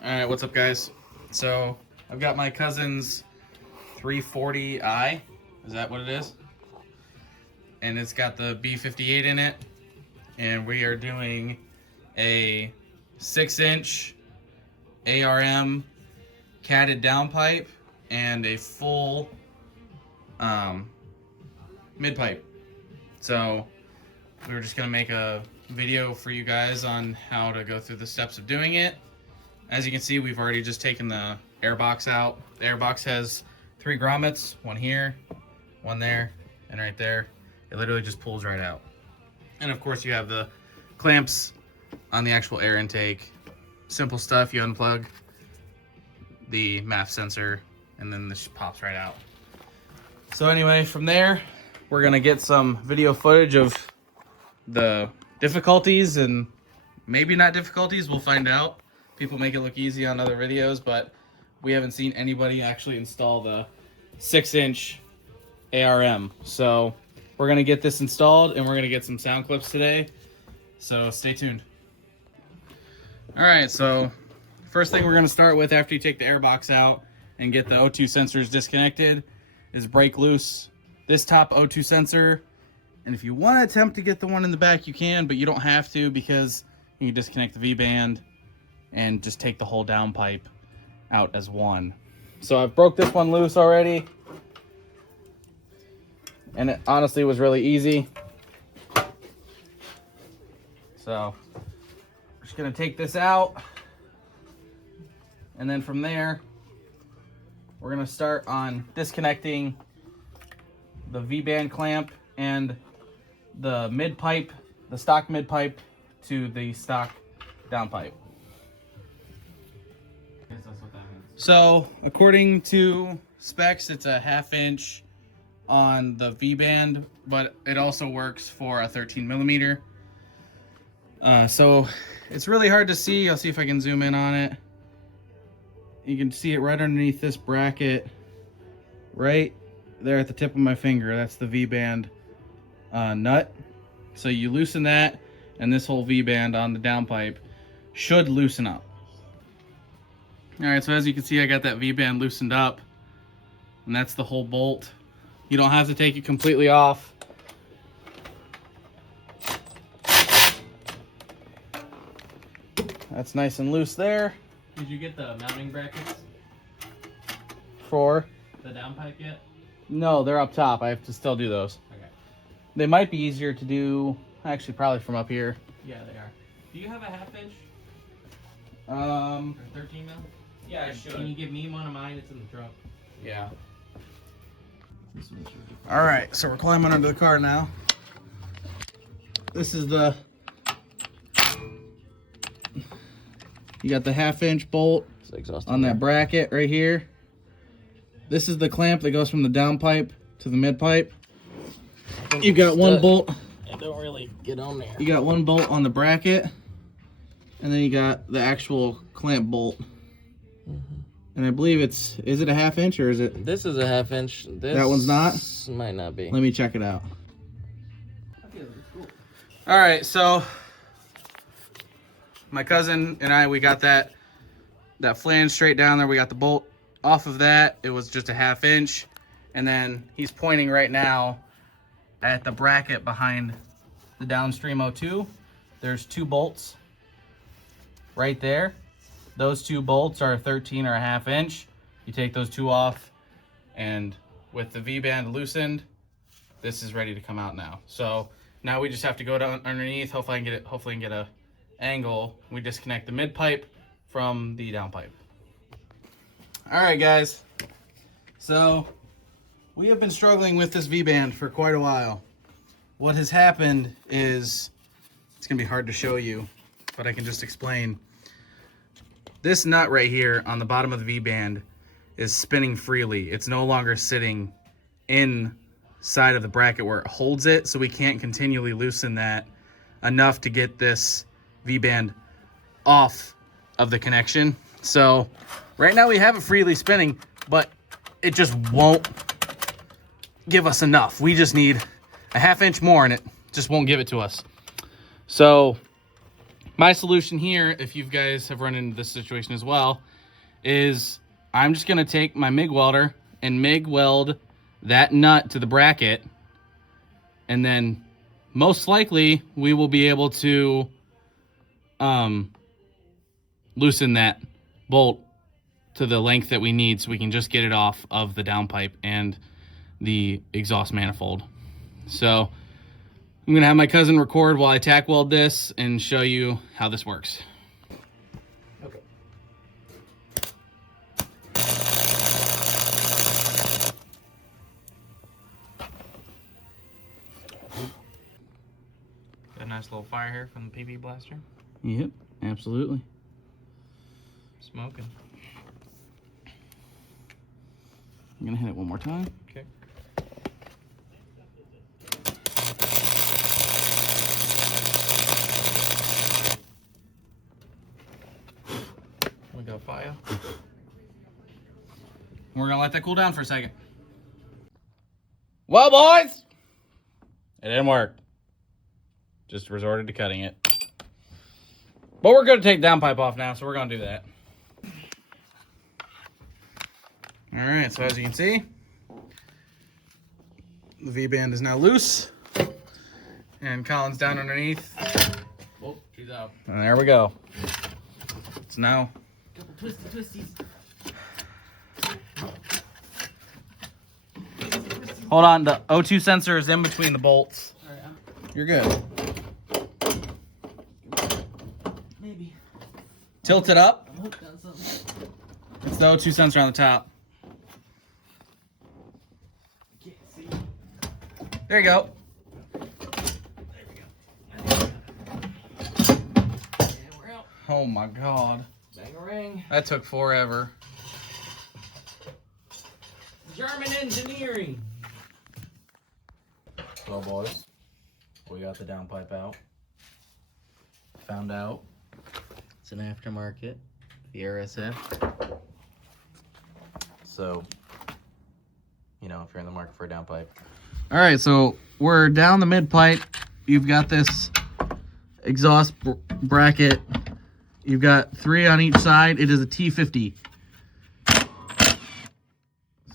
Alright, what's up guys? So, I've got my cousin's 340i, is that what it is? And it's got the B58 in it, and we are doing a 6-inch ARM catted downpipe and a full mid-pipe. So, we were just going to make a video for you guys on how to go through the steps of doing it. As you can see, we've already just taken the air box out. The air box has 3 grommets, one here, one there, and right there. It literally just pulls right out. And of course you have the clamps on the actual air intake. Simple stuff, you unplug the MAF sensor and then this pops right out. So anyway, from there, we're gonna get some video footage of the difficulties and maybe not difficulties, we'll find out. People make it look easy on other videos, but we haven't seen anybody actually install the 6-inch ARM. So we're gonna get this installed and we're gonna get some sound clips today. So stay tuned. All right, so first thing we're gonna start with after you take the air box out and get the O2 sensors disconnected is break loose this top O2 sensor. And if you want to attempt to get the one in the back, you can, but you don't have to because you can disconnect the V-band and just take the whole downpipe out as one. So I've broke this one loose already, and it honestly was really easy. So we're just gonna take this out, and then from there we're gonna start on disconnecting the V-band clamp and the mid pipe, the stock mid pipe, to the stock downpipe. So according to specs, it's a 1/2 inch on the V-band, but it also works for a 13mm. So it's really hard to see. I'll see if I can zoom in on it. You can see it right underneath this bracket, right there at the tip of my finger. That's the V-band nut. So you loosen that, and this whole V-band on the downpipe should loosen up. All right, so as you can see, I got that V-band loosened up, and that's the whole bolt. You don't have to take it completely off. That's nice and loose there. Did you get the mounting brackets For the downpipe yet? no, they're up top. I have to still do those. Okay. They might be easier to do, actually, probably from up here. Yeah, they are. Do you have a 1/2 inch Um, or 13 mil? yeah, I Can should. you give me one of mine? It's in the truck. Yeah. This one should be. All right, so we're climbing under the car now. This is the, you got the 1/2 inch bolt on that bracket right here. This is the clamp that goes from the downpipe to the mid pipe. You got one bolt. It don't really get on there. You got one bolt on the bracket, and then you got the actual clamp bolt. And I believe is it a 1/2 inch or is it? This is a 1/2 inch. This That one's not? Might not be. Let me check it out. All right, so my cousin and I, we got that flange straight down there. We got the bolt off of that. It was just a 1/2 inch. And then he's pointing right now at the bracket behind the downstream O2. There's 2 bolts right there. Those 2 bolts are 13 or a 1/2 inch. You take those 2 off, and with the V-band loosened, this is ready to come out now. So now we just have to go down underneath. Hopefully I can get a angle. We disconnect the mid pipe from the downpipe. All right, guys. So we have been struggling with this V-band for quite a while. What has happened is, it's gonna be hard to show you, but I can just explain. This nut right here on the bottom of the V-band is spinning freely. It's no longer sitting inside of the bracket where it holds it, so we can't continually loosen that enough to get this V-band off of the connection. So right now we have it freely spinning, but it just won't give us enough. We just need a 1/2 inch more, and it just won't give it to us. So My solution here, if you guys have run into this situation as well, is I'm just gonna take my MIG welder and MIG weld that nut to the bracket, and then most likely we will be able to loosen that bolt to the length that we need so we can just get it off of the downpipe and the exhaust manifold. So I'm gonna have my cousin record while I tack weld this and show you how this works. Okay. Got a nice little fire here from the PB blaster. Yep, absolutely. Smoking. I'm gonna hit it one more time. Okay. We got fire. We're gonna let that cool down for a second. Well, boys, it didn't work. Just resorted to cutting it. But we're gonna take downpipe off now, so we're gonna do that. All right, so as you can see, the V-band is now loose, and Colin's down underneath. Oh, she's out. And there we go. It's now. Couple twisties. Hold on, the O2 sensor is in between the bolts. All right, You're good. maybe. Tilt it up. I'm hooked on something. It's the O2 sensor on the top. Can't see. There you go. And we're out. Oh my god. Bang-a-rang. That took forever. German engineering. Well, boys, we got the downpipe out. Found out it's an aftermarket, the RSF. So, you know, if you're in the market for a downpipe. All right, so we're down the mid pipe. You've got this exhaust bracket. You've got 3 on each side. It is a T50.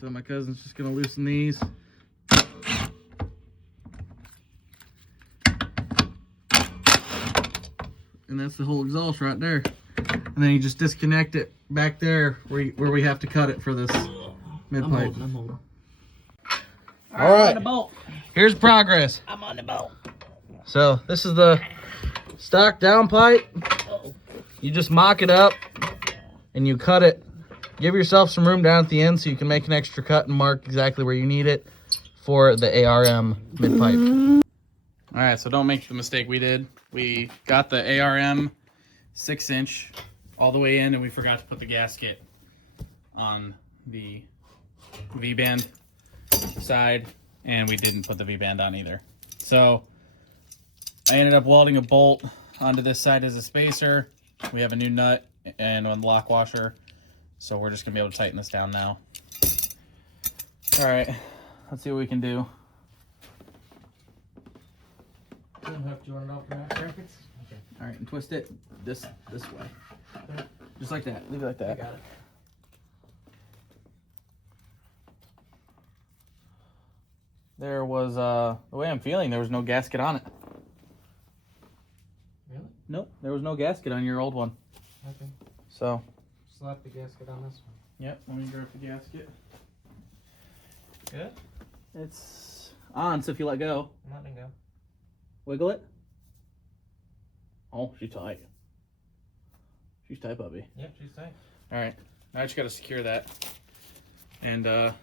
So my cousin's just gonna loosen these. And that's the whole exhaust right there. And then you just disconnect it back there where we have to cut it for this mid pipe. I'm holding. All right. On the bolt. Here's progress. I'm on the bolt. So this is the stock down pipe. You just mock it up and you cut it. Give yourself some room down at the end so you can make an extra cut and mark exactly where you need it for the ARM mid pipe. All right, so don't make the mistake we did. We got the ARM 6-inch all the way in and we forgot to put the gasket on the V-band side, and we didn't put the V-band on either. So I ended up welding a bolt onto this side as a spacer. We have a new nut and one lock washer, so we're just gonna be able to tighten this down now. All right, let's see what we can do. Do you want it off the match brackets? Okay. All right, and twist it this way, just like that. Leave it like I that. got it. There was the way I'm feeling, there was no gasket on it. Really? Nope, there was no gasket on your old one. Okay. So, Slap the gasket on this one. yep, let me grab the gasket. Good? It's on, so if you let go, I'm letting go. wiggle it. Oh, she's tight. She's tight, puppy. Yep, she's tight. All right, now I just got to secure that, and that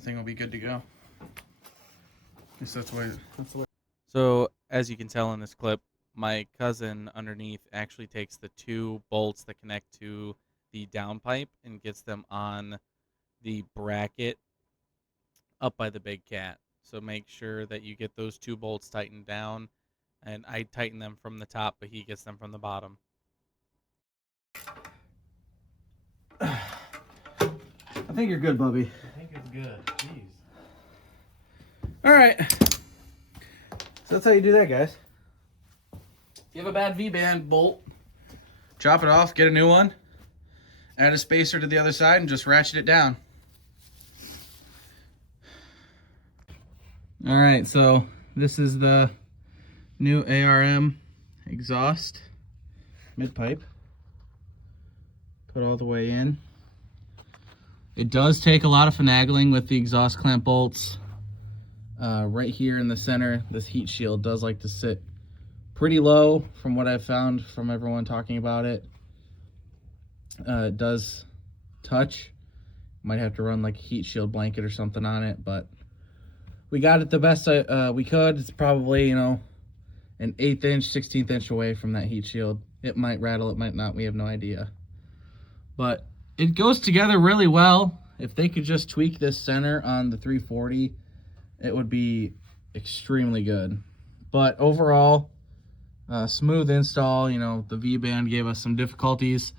thing will be good to go. At least that's the way. So, as you can tell in this clip, my cousin underneath actually takes the 2 bolts that connect to the downpipe and gets them on the bracket up by the big cat. So make sure that you get those 2 bolts tightened down, and I tighten them from the top, but he gets them from the bottom. I think you're good, Bubby. I think it's good. Jeez. All right. So that's how you do that, guys. you have a bad V-band bolt, chop it off, get a new one, add a spacer to the other side, and just ratchet it down. All right, so this is the new ARM exhaust mid-pipe. Put all the way in. It does take a lot of finagling with the exhaust clamp bolts. Right here in the center, this heat shield does like to sit pretty low from what I've found from everyone talking about it. It does touch. Might have to run like a heat shield blanket or something on it, but we got it the best we could. It's probably, you know, an 1/8 inch, 16th inch away from that heat shield. It might rattle, it might not, we have no idea. But it goes together really well. If they could just tweak this center on the 340, it would be extremely good. But overall, smooth install. You know, the V-band gave us some difficulties,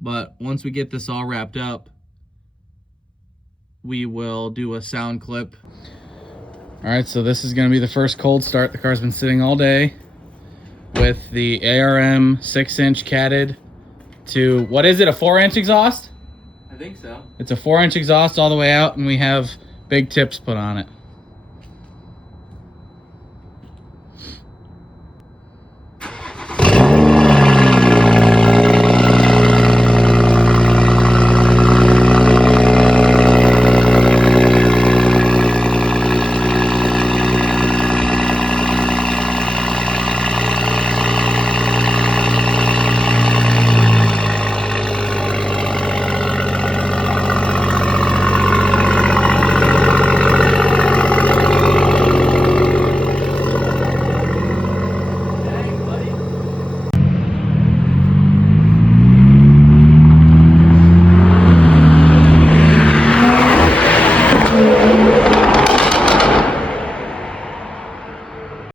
but once we get this all wrapped up, we will do a sound clip. All right, so this is gonna be the first cold start. The car's been sitting all day with the ARM 6-inch catted to, what is it, a 4-inch exhaust? I think so. It's a 4-inch exhaust all the way out, and we have big tips put on it.